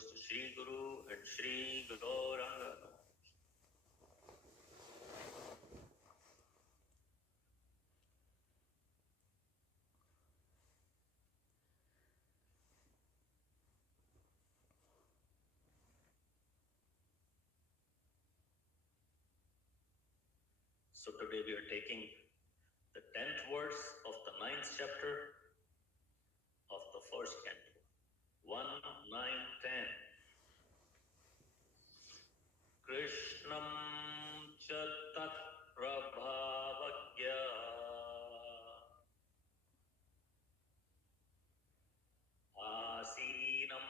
goes to Sri Guru and Sri Gauranga. So today we are taking the 10th verse of the 9th chapter of the first canto. 1, 9, 10. Krishnam cha tat prabhavagya asinam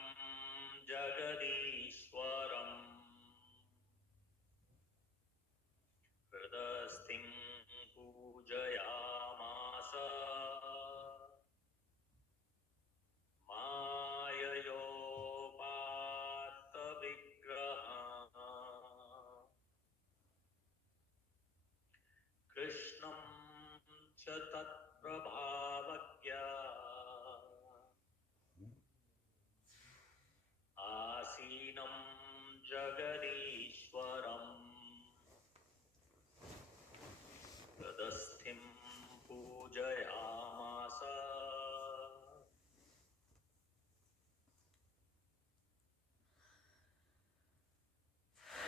jagadishwaram hridasthim pujayamasa mayayopata vigraha Krishnam cha tat prabhavagya asinam jagadishwaram tadasthim pujayamasa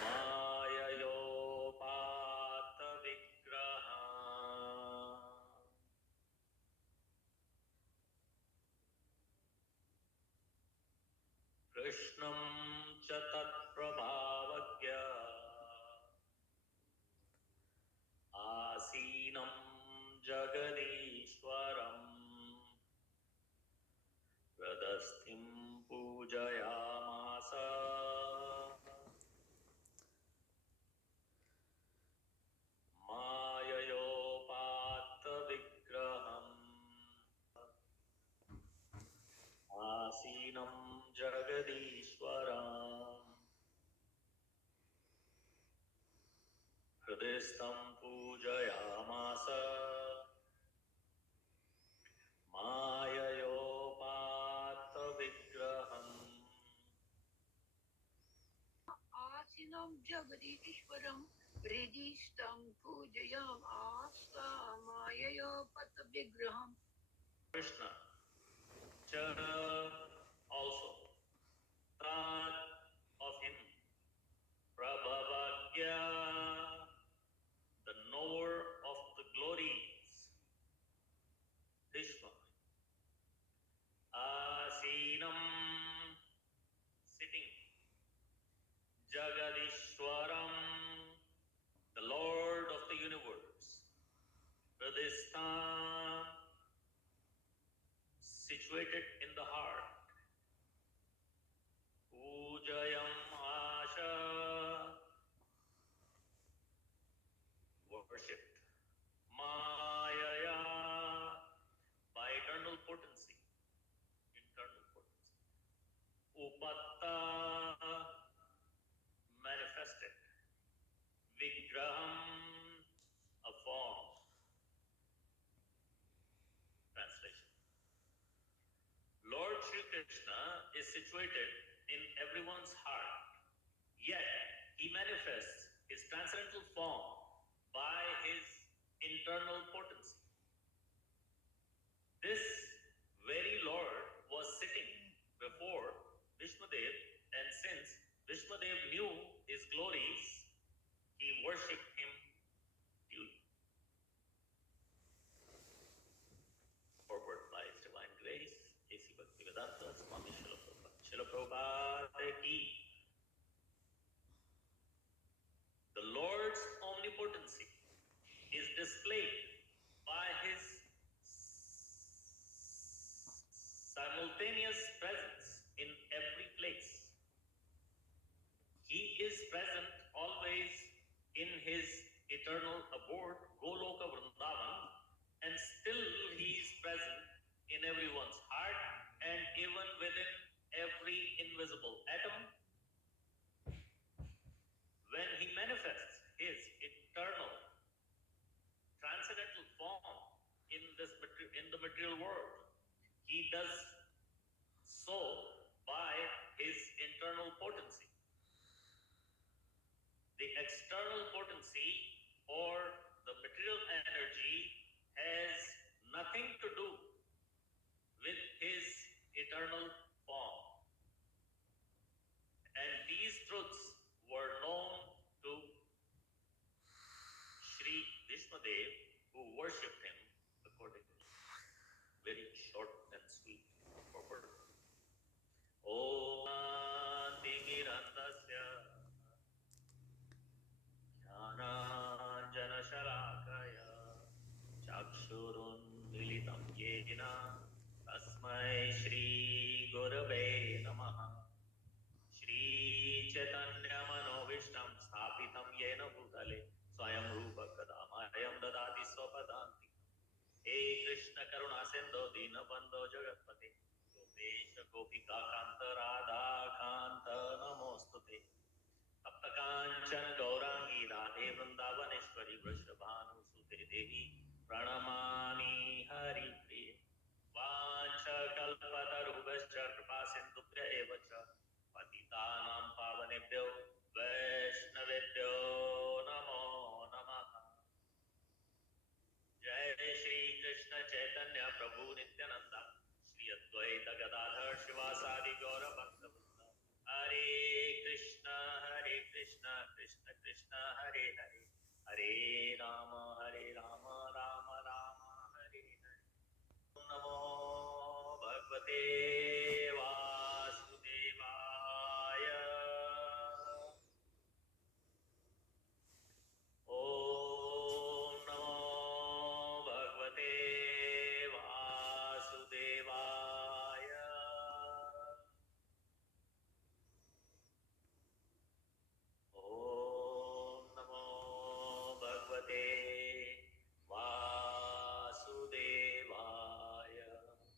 mayayopata vigraha Krishnam cha tat prabhavagya asinam jagadishwaram pradasthim pujayamasa mayayopata vigraham asinam jagadishwaram hridastham pujayamasa mayayopata vigraham आसीनं जगदीश्वरं हृदिस्थं पूजयामासा माययोपतविग्रहम्. Krishna cha also tat of him prabhavagya the knower of the glories Vishnu asinam sitting jagadishwaram the Lord of the universe hridastham situated in the heart pujayam asha worshipped mayaya by eternal potency upatta manifested vigraham a form translation Lord Shri Krishna is situated in everyone's heart yet he manifests his transcendental form by his internal potency this very Lord was sitting before Vishnudev and since Vishnudev knew his glories he worshipped him duly. Forward by His Divine Grace, A.C. Bhaktivedanta Swami Srila Prabhupada. Srila Prabhupada ki. The Lord's omnipotency is displayed by His simultaneous presence in every place. He is present always in His eternal abode, Goloka Vrindavan, and still He is present in everyone's heart and even within every invisible atom. When He manifests His eternal transcendental form in the material world, He does so by His internal external potency or the material energy has nothing to do with his eternal form. And these truths were known to Sri Vishnudev, who worshipped him accordingly. Very short and sweet purport. Om Tirandasya Jnananjanashalakaya Chakshurunmilitam Yena Tasmai Shri Gurave Namaha Shri Chaitanya Manovishtam Sthapitam Yena Bhutale Swayam Rupa Kadamayam Dadati Swapadanti He Krishna Karuna Sindhu Dinabandho Jagatpate Gopesha Gopika Kanta Radha Kanta Namostute Tapta Kanchan Gaurangi Radhe Vrindavaneshwari Vrishabhanu Sute Devi Pranamami Hari Priya Vancha Kalpatarubhascha Kripa Sindhubhya Evacha Patitanam Pavanebhyo Vaishnavebhyo Namo Namaha Jai Shri Krishna Chaitanya Prabhu Nityananda Shri Advaita Gadadhar Shivasadi Gaura Bhakta Hare Krishna Krishna Krishna Hare Hare Hare